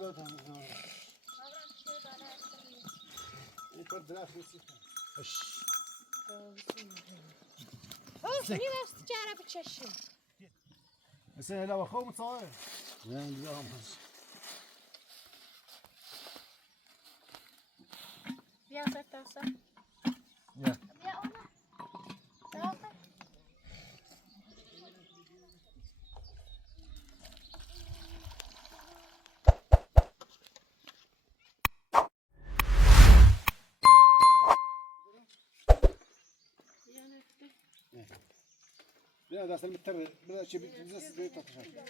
زباله هم. این پر درخت نیست. اش. اوه نیست جاره بچشیم. مثلا هلا بخو متصور. نه دیگه هم هست. بیا سرتاسا. بیا. بیا اونا. درسته. بیا دست المتر بلا شيء بزنس بيت تطشر.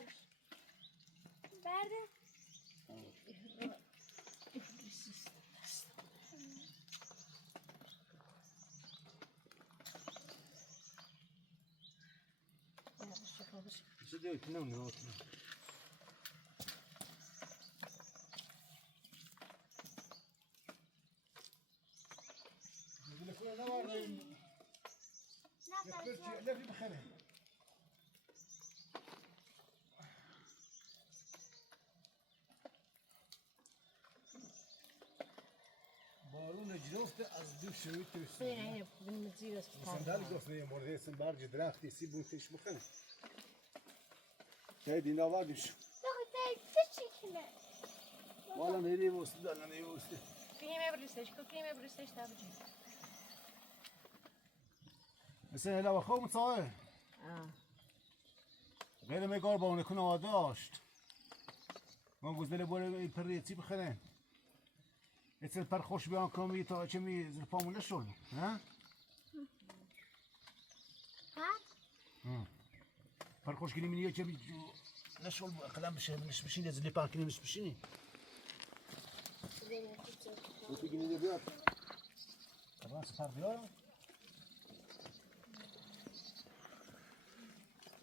برده. شو ده يتنون هو. لا في بخير. بارون جرفته از دو شوی توست. نه بالمزيد است. صندال گفته مرده سنبار درختی سی بونتش بخنه. هدی نوادیش. والا نری وست دارن نری وست. کلیم بریستش کو کلیم بریستش تابجی. مثلا هلا بخو متصور. غیر میگار با اون کنه داشت. من گوزبله بوله پریتی بخنه. اتل پر خوش بیان کمی تا چمی زلپامون نشون. ها؟ پر خوش کنی منیه چمی نشون قلم بشه مش بشینی زلی پاک کنی مش بشینی. وقتی کنی بیاد. طبعا سفر بیارم.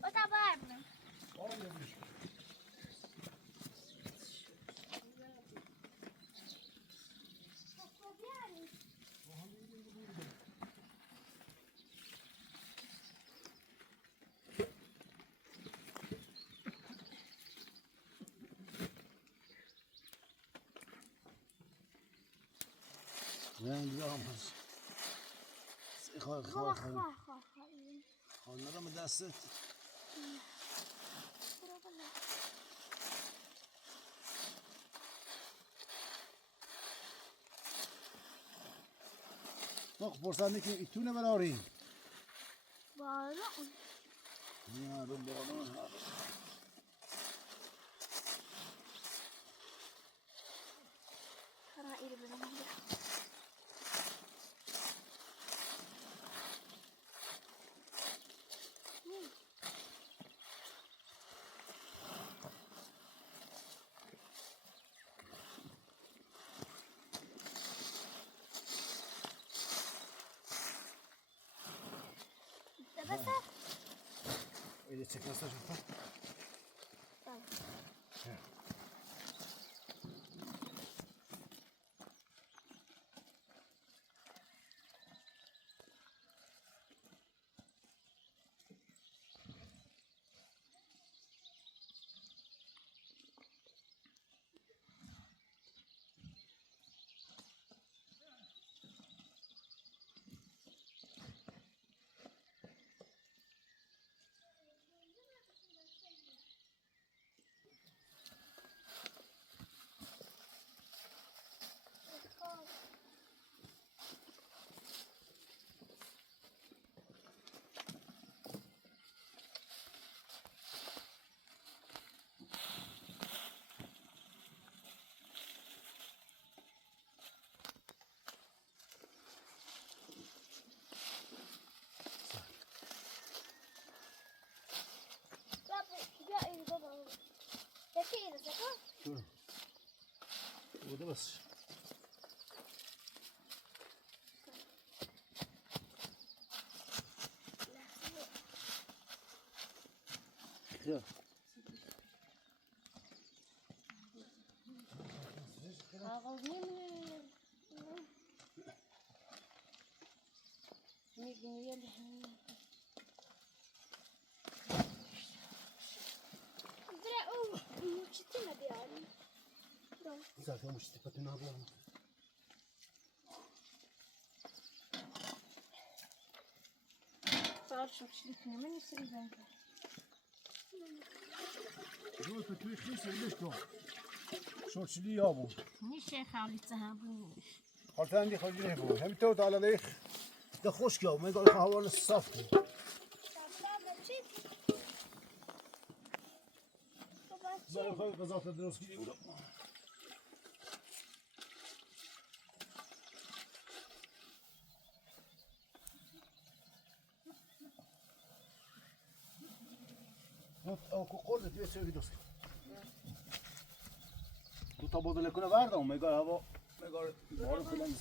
وتبارنا. نه دیگه هم هست. خواهد ندارم دستت. نخ پرسنده که ایتونه براری؟ بالون. نه رو بالون ها. رأيي بدنا بس إذا تكسر شوفها. شو؟ وده بس. يلا. ساعتها مش تفتنا ابوها صار شوف شريكنا من يصير بنك دول فتوي خيسة ليش تو شو تشلي يابو میشه خالی تهابوش قلت عندي خليني هبو هم تو على ليخ ده خوش جو ما يقول حوالي الصف زي خلي قزات الدروس كذي يقولوا او قول دي سوي دوست تو تابو دل کنه وردم میگه هوا میگه بارو فلان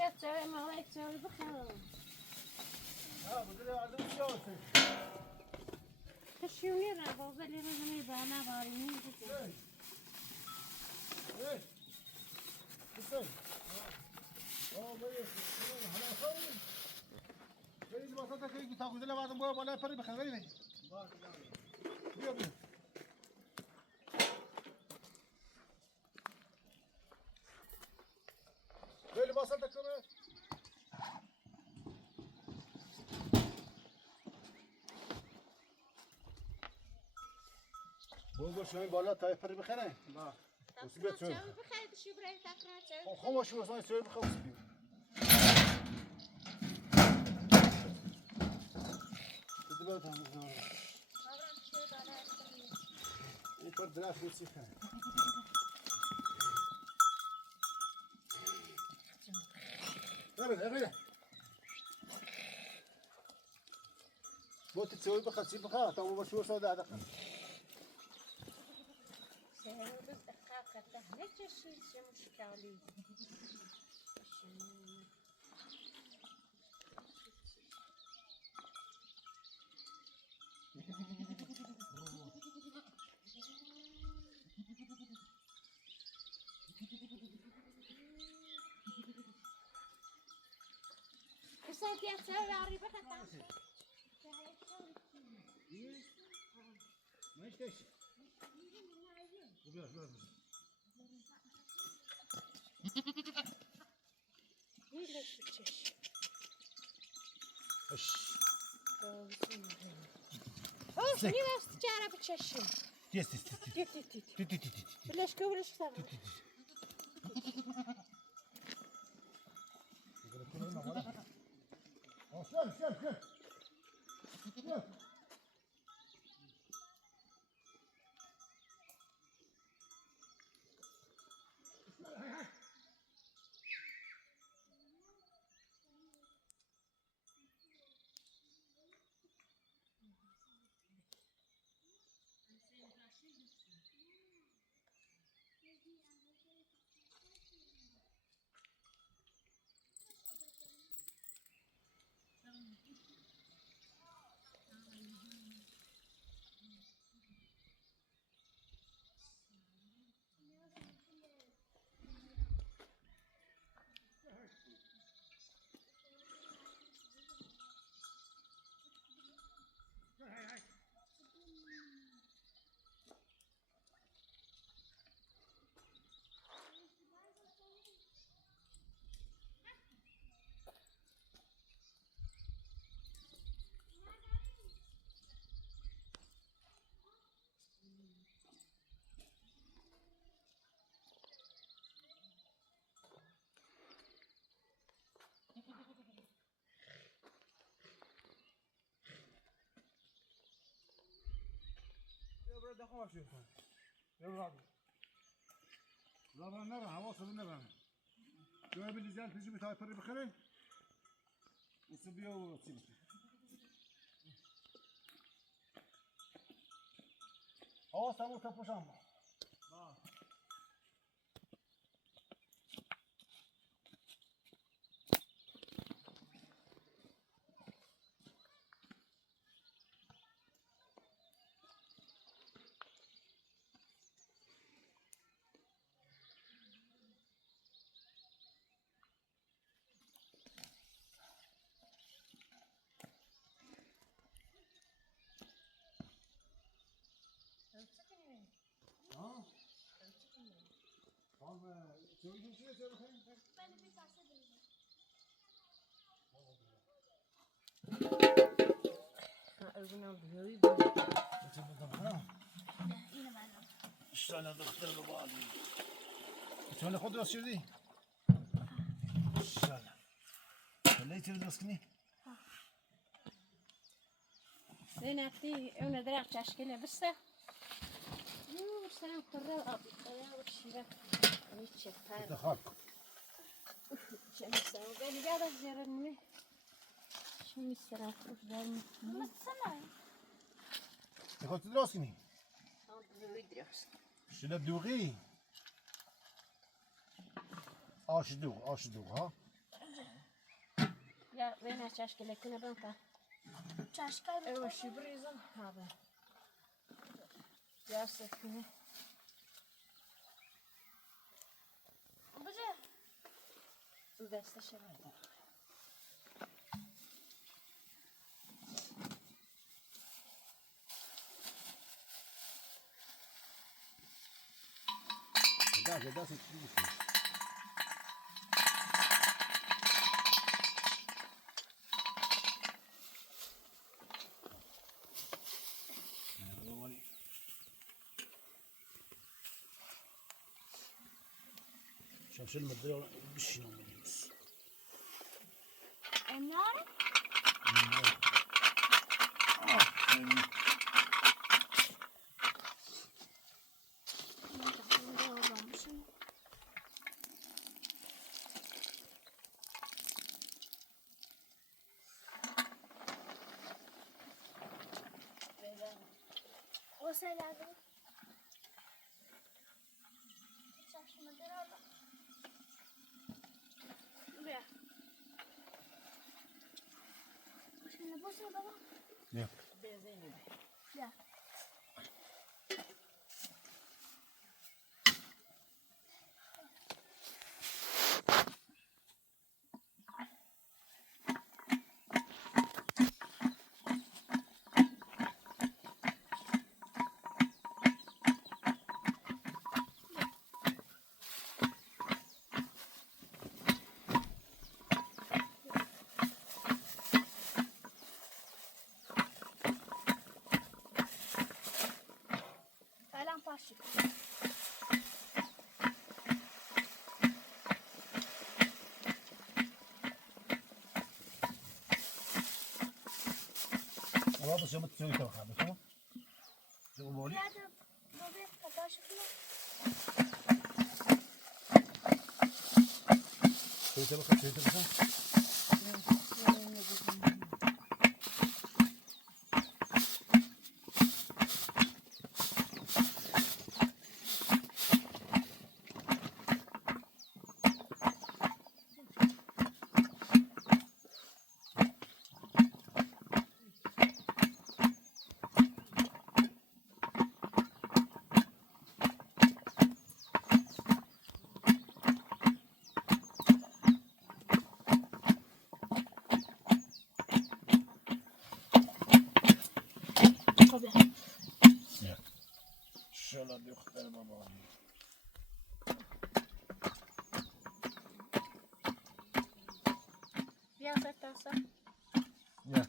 بیاد جای مالک جای بخرم ها بدل وردم شو کشیونی را با ولی رو نمیبرم نباری میگه ايه بسي اه بيس هلا خالي بيس بطاطا كي تاخذ لها بعد ما ولا فري بخير بيس بيا بيا بيلي بصلتك كمان بابا شوي بالا تاي فري بخير با وسبيت شوي بخیر شو برای تقرار خو شو صاير شوي بخير وسبيت تدبرت هم يفرد لا في سيخان ابدا بوت تسوي بخسي بخا تو بشو سو ده دقه سهل بس دقیقه ده نکشی چه مشکلی Sen fiyatları arayıp bakalım. ما يشتاش وبيع بيع Neyle sütçeş? اش Olsun yine sıçara bir çeşim. تيس تيس تيس Git git git. تيس تيس تيس Birleş kıvrış sana. شوف شوف شوف شوف دقیقه ماشین کن يلا لا نرى هواصل نرى جواب اللي تجي بتاع فري بخير وسبيه وتسيبه هواصل مو تفوشام چوری چیه چه بخوریم؟ ولی بی کاسه دیگه. اونم بیایی بود. چه بکنم؟ اینو منم. اشتانه دختر ببالی. چون خود راست شدی؟ اشتانه. ولی چه راست کنی؟ زينتي انا درع تشكيله بس يو سلام كره يا وشيبه نيتشفر دخلك. شمس قال لي قاعده زيرني شو مسرا قدام مستنى. خود راست کنی؟ ويدرس شنو بدوغي؟ آش دوغ ها؟ يا وين تشكيله كنا بنطا چشکای ايوه بکنم. شي بريزم هذا يا سكنه بجه. دست شباب ده چی میشه؟ شمشل مدري بشينا مدرس. النار. وسلام. چشم درآ. بیا. شنو بوسه بابا. نه. بزني بیا. الان پاشو. والله بس يوم تسوي تو خابس ها؟ شو بقولي؟ بیا تو بابا پاشو کن. سوي تو بخير. شالا دختر بابا. بیا ستاسا نه.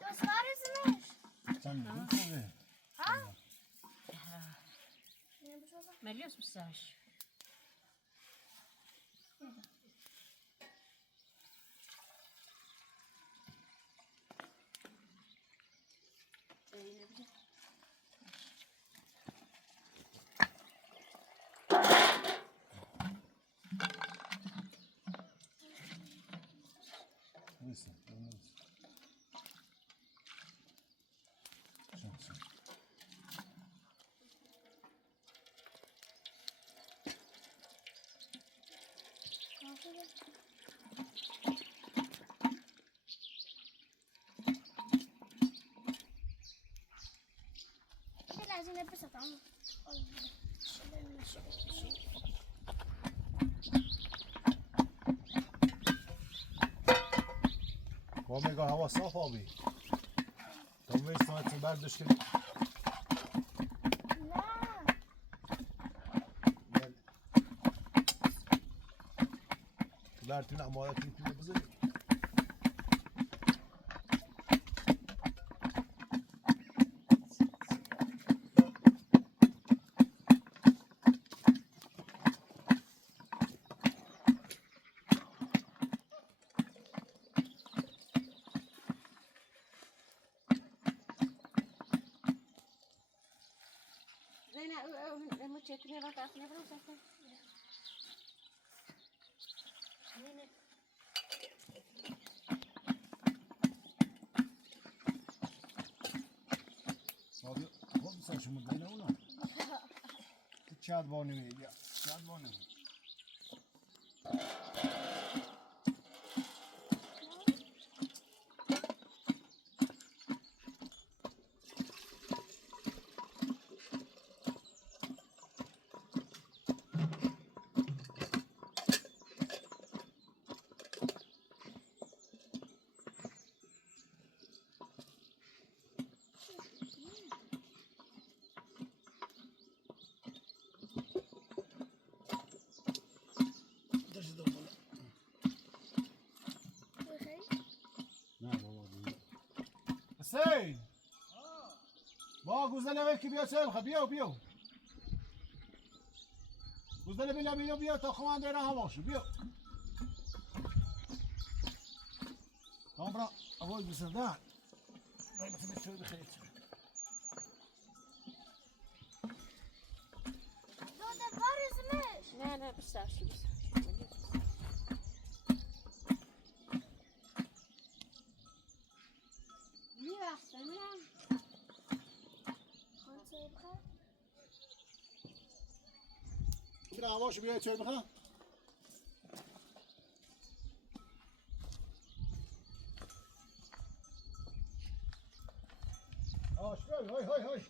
دوست داریسمش. چند دیگه؟ ها؟ نه بجو. مليوس مساش نیست. Ini lazim lebih setahun. میگه هوا صاف آبی. تو می‌سمت برداشت کنی. نه. مرتون امارتون میتونه بذاری خب مثلا شما بینه اونا چند بار نمیگه چند بار نمیگه حسین با گوزنه که بیا چه بخواه بیا گوزنه بیا تا خوانده را هماشو بیا تمام برا اول گوزنه ده باید بسید بخیر داده بارزمش نه بسرشی میرفتم خانسه بخواه بیا هماشو بیا چه بخواه های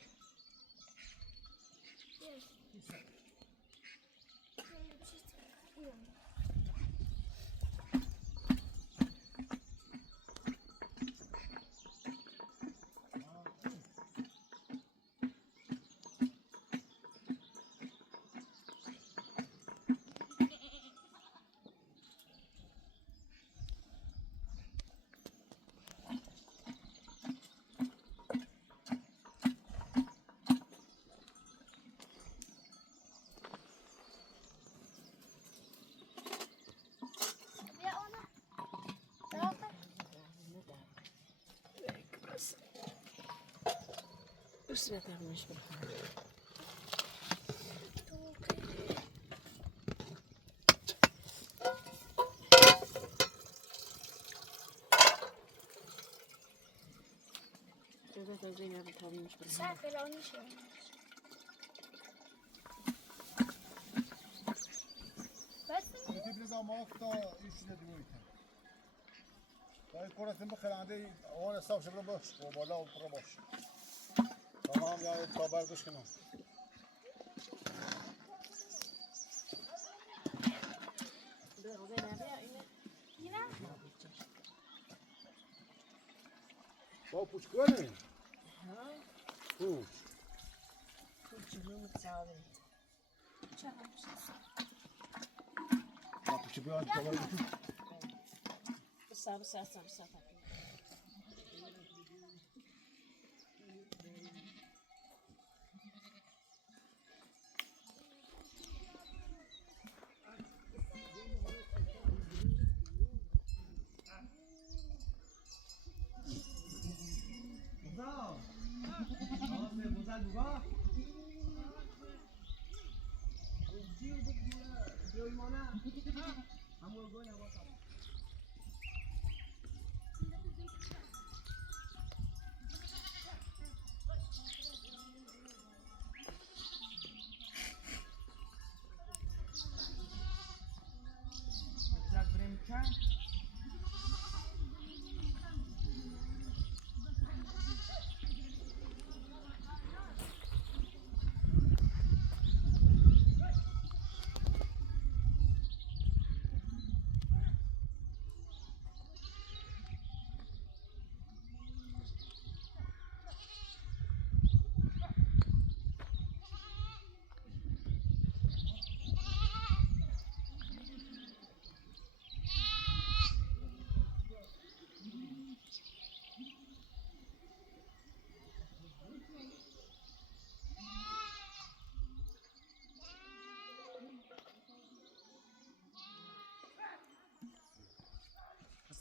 بیا اونا داده بس نترمش بخوام جدا زینب ترمش بخوام ساعة فلاني شو بس تبرز ماکتا ایشون دویتن باید کورتون بخرنده آوان حساب شبرم باش و بالا و برو باش تمام یا تا برداشت کنم با پوچ کنه پوچ با پوچ بیاد تا برداشت بس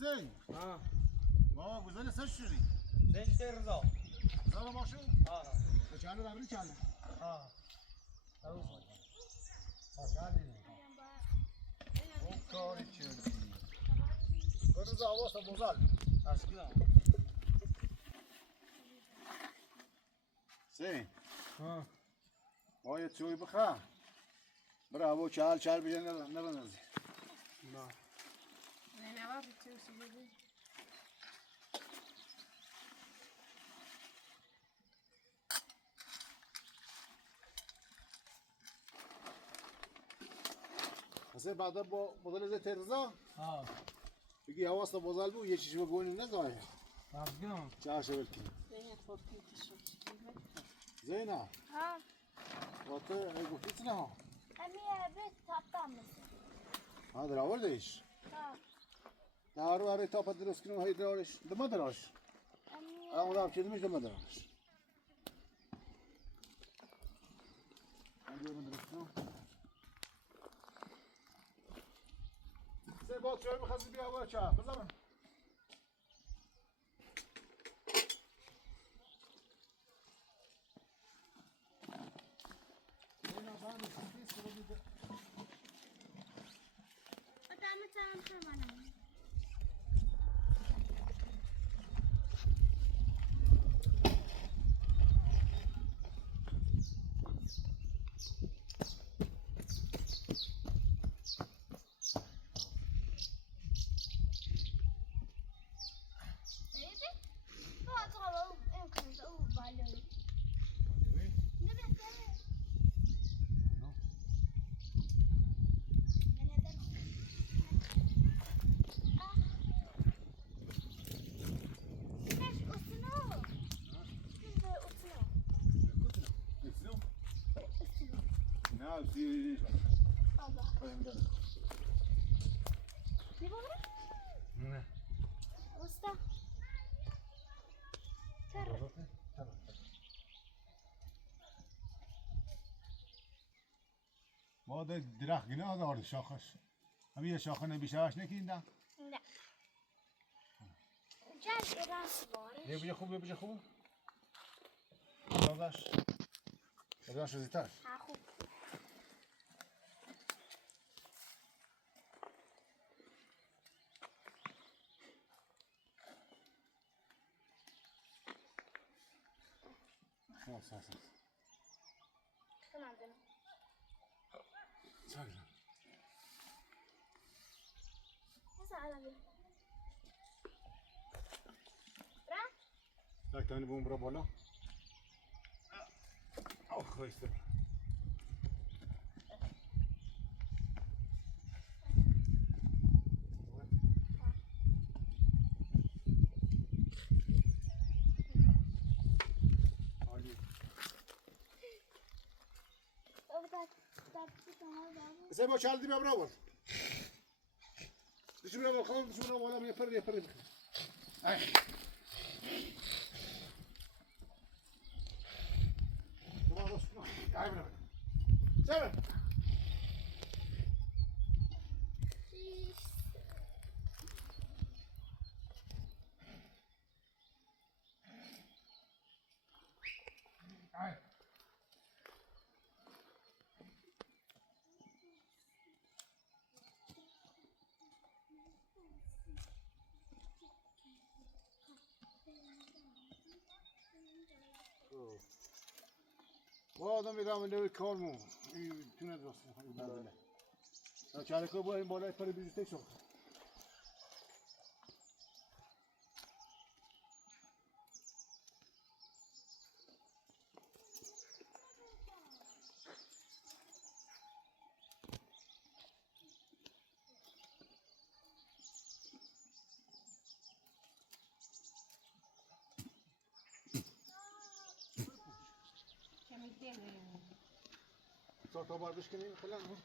حسين ما گذاری سر شوری زنج ترزا زارا ماشو آه چاله رابری چاله آه چاله اون کاری کردی برو آواز بزال اصلا حسین ها ما یه چوی بخوا برو چال بیان نبندازی نه نه نوار بتوسی بگی حسین بعدا با مدل زي ترزا اه بگی حواس بزال بو یه چیزی بگونی نزاید اصلا چاشه بلکی زين خورتي تشرب زينة ها وقت گفتی نه امی بیت تابتام ها در آوردیش ها دارو اره تا پا درست کنم هی درارش دم دراش امی اون دام چیزی میش دم دراش دم درست کنم سه با چای بخواستی بیا با چا بزنم اتام تام تام نه زیرش نه Usta. Ter. ما درخت گناه دارد شاخش همین شاخه نمیشهاش نکیندم نه. جل راس بارش. یه بجه خوب داداش زیتر ها خوب. ساس Tamam canım. ساکن Nasıl alabilirim? Bırak. tak tane bum bura بالا آخ خیسته عالی سه با چالدی بیا برو دیشو بیا خانم دیشو بیا بالا یه پر Tamam dostum. Gel buraya. Sen. Ay. Bu adam idame ediyor kalmıyor. Tüne dostum. Ya çarıkı bu en bola para bizi tek çok. كميتين Sonra barış kini falan mı?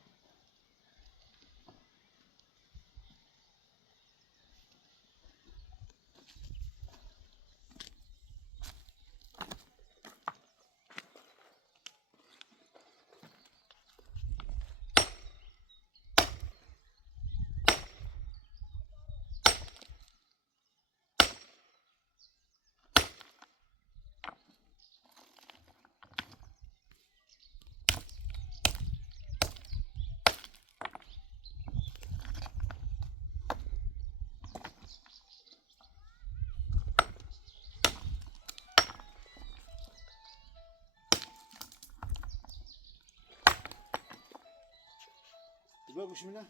بگوش منه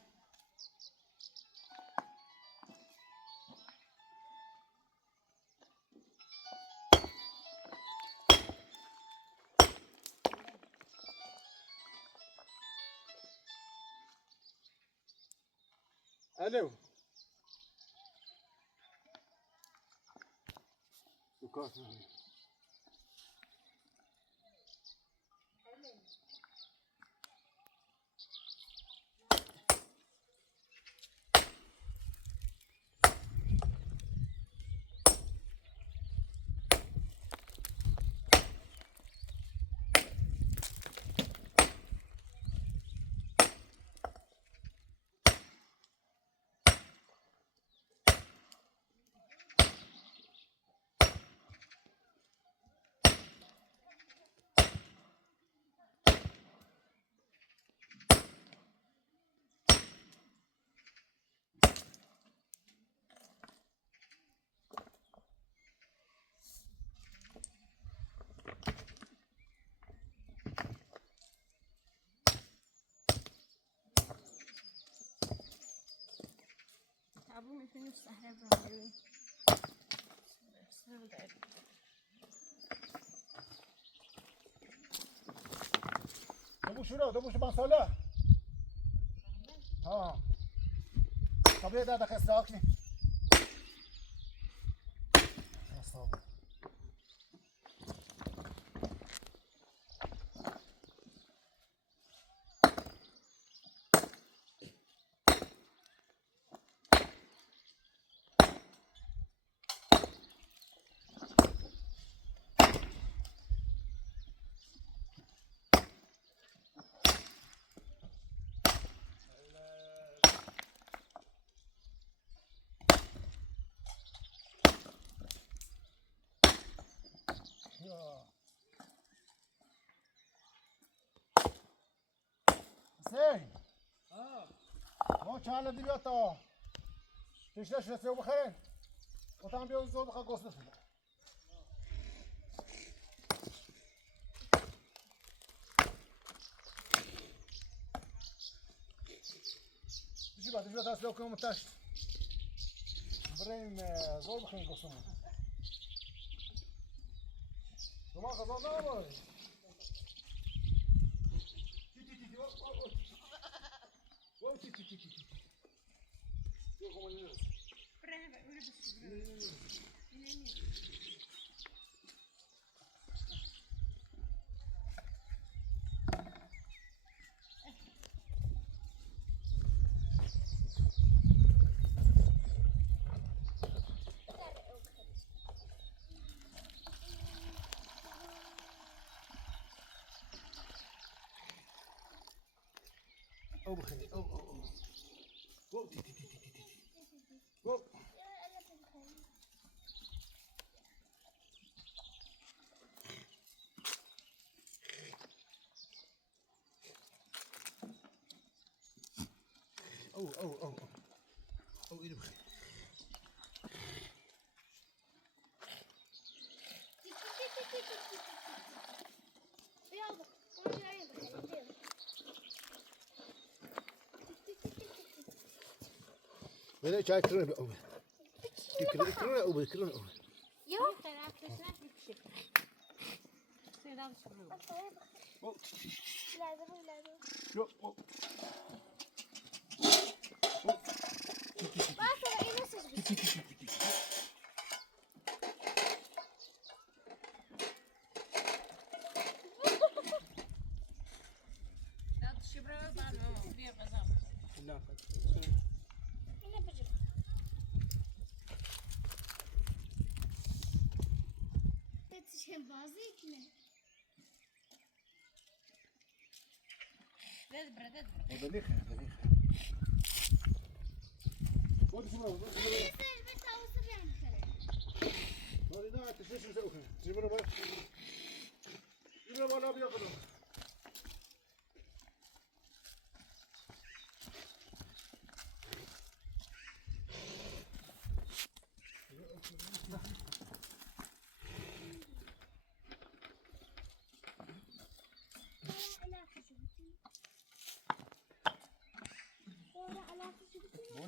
الو وكاس ابو میتونی سهره برای دوبوش مساله ها طب یه دقیقه استراحت کنی حسین ما چند لدی بیاد تا پیشنش رسیو بخیرین و تا هم بیاد زور بخواه گوست بسید بیاد دست لو کنم تشت بریم زور بخیرین گوست بسید شما غذا نباید او بخير او تي تي تي تي تي او او ايدي بخير بده چای کرونه به او کرونه او کرونه او يا او لازم شو او ما ترى ايه نفسك لا هنا بجيب تتشم بازيك نه بديخ ودي شو بقى يصير بتاوس بيعمل خير ودي ده تشويش مسوي جيبنا بقى جيبنا ولا بياخذوا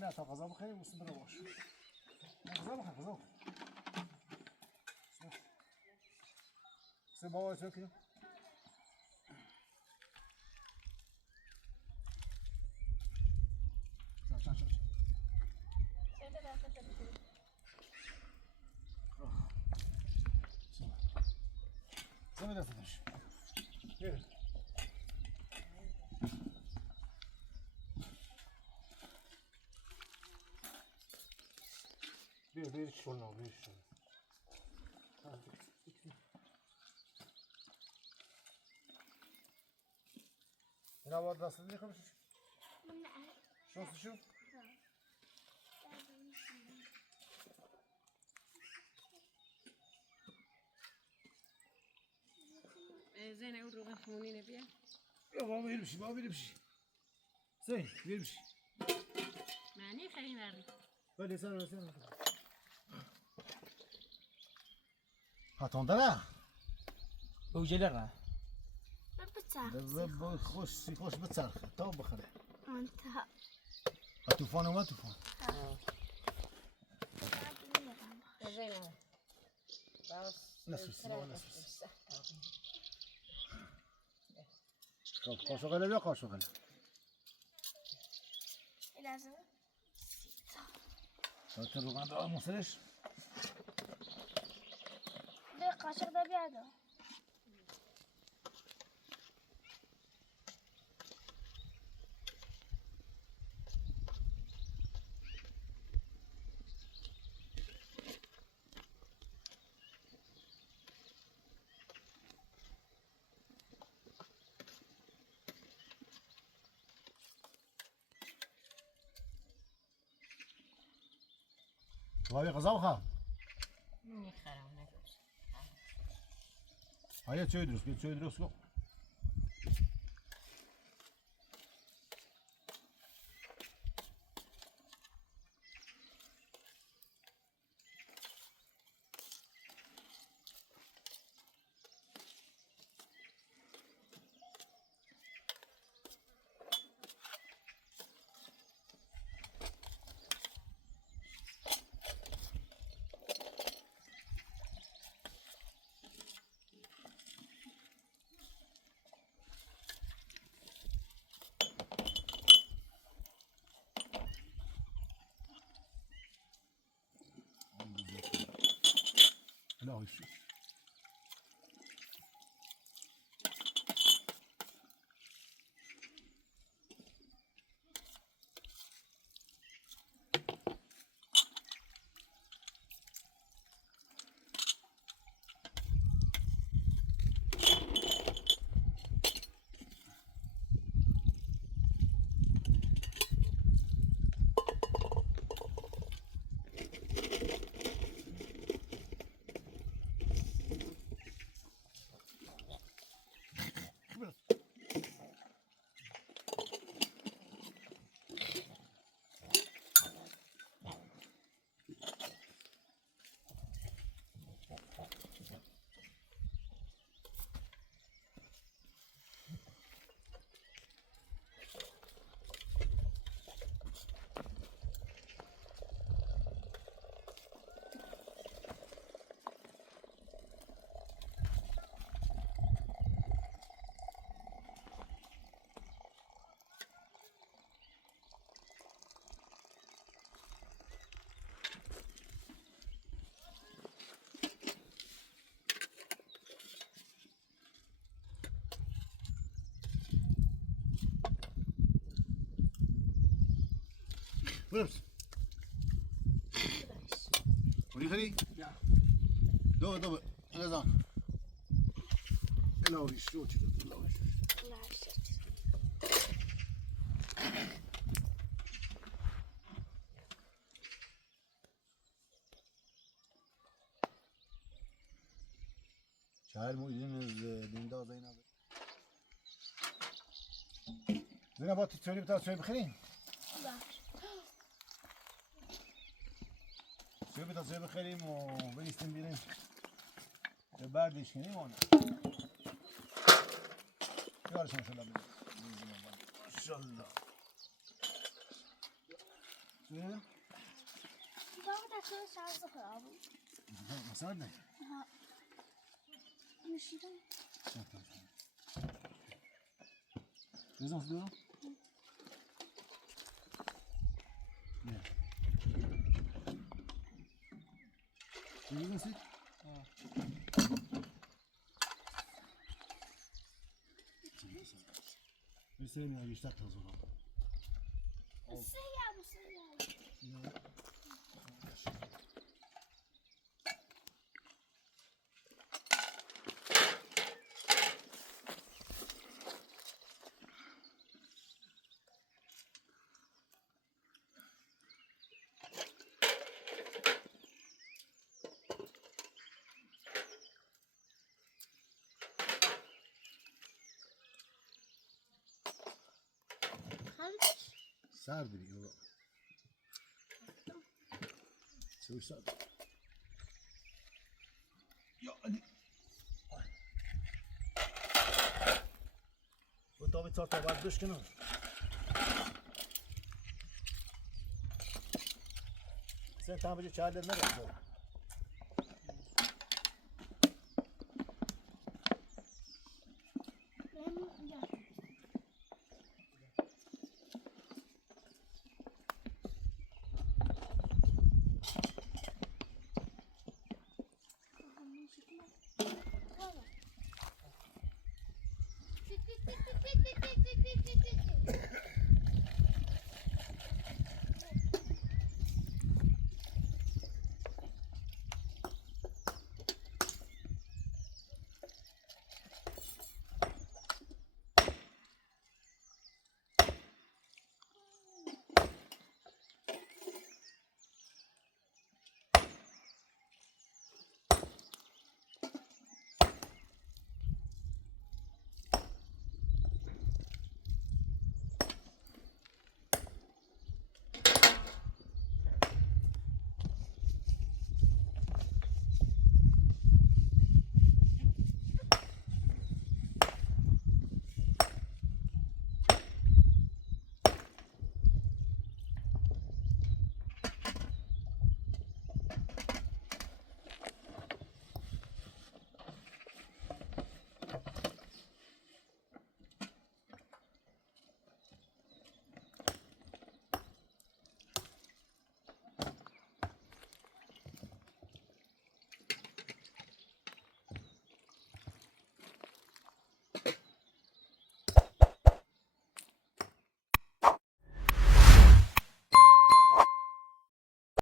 نه تا غذا بخوریم بسیم برو باش. غذا بخور غذا بخور. سه بابا چه کنیم؟ زمین دستش. بیا. بیر شلنا بیر شلنا. اینا باید دست دیگه خمسش. شو. زين اقول روغن خمونين بيا يا بابا يمشي زين يمشي معني خلينا نري بله سر هاتوندرا بوجلرا بتاع خوش بتصرخ تو بخره انتهى الطوفان وما طوفان زين نسوس قاشق غله بیا قاشق غله لازم شاطر روغن دار مصرش ده قاشق ده بیاده وای غذا بخور میخرم نگوش هيا چای درست کن لا وش برس ودي خلي دو الأذان لا وش شو كذا لا وش شاعر مؤذن ديندا زينب تسوي بتاع تسوي بخيرين سوي بتاع تسوي بخيرين وبيستن بيرين بعدش هني وانا يا رسول الله ما شاء الله شو بابا دستور شرز خراب بود. مسار نه نوشیدم. بزن دو نه بزن سی بسیم یا بیشتر تازه سیاه. سر بری بابا سوي سر يا علي وطابي صار بعد بش كنا sen tam bir çaylar ne yaptın?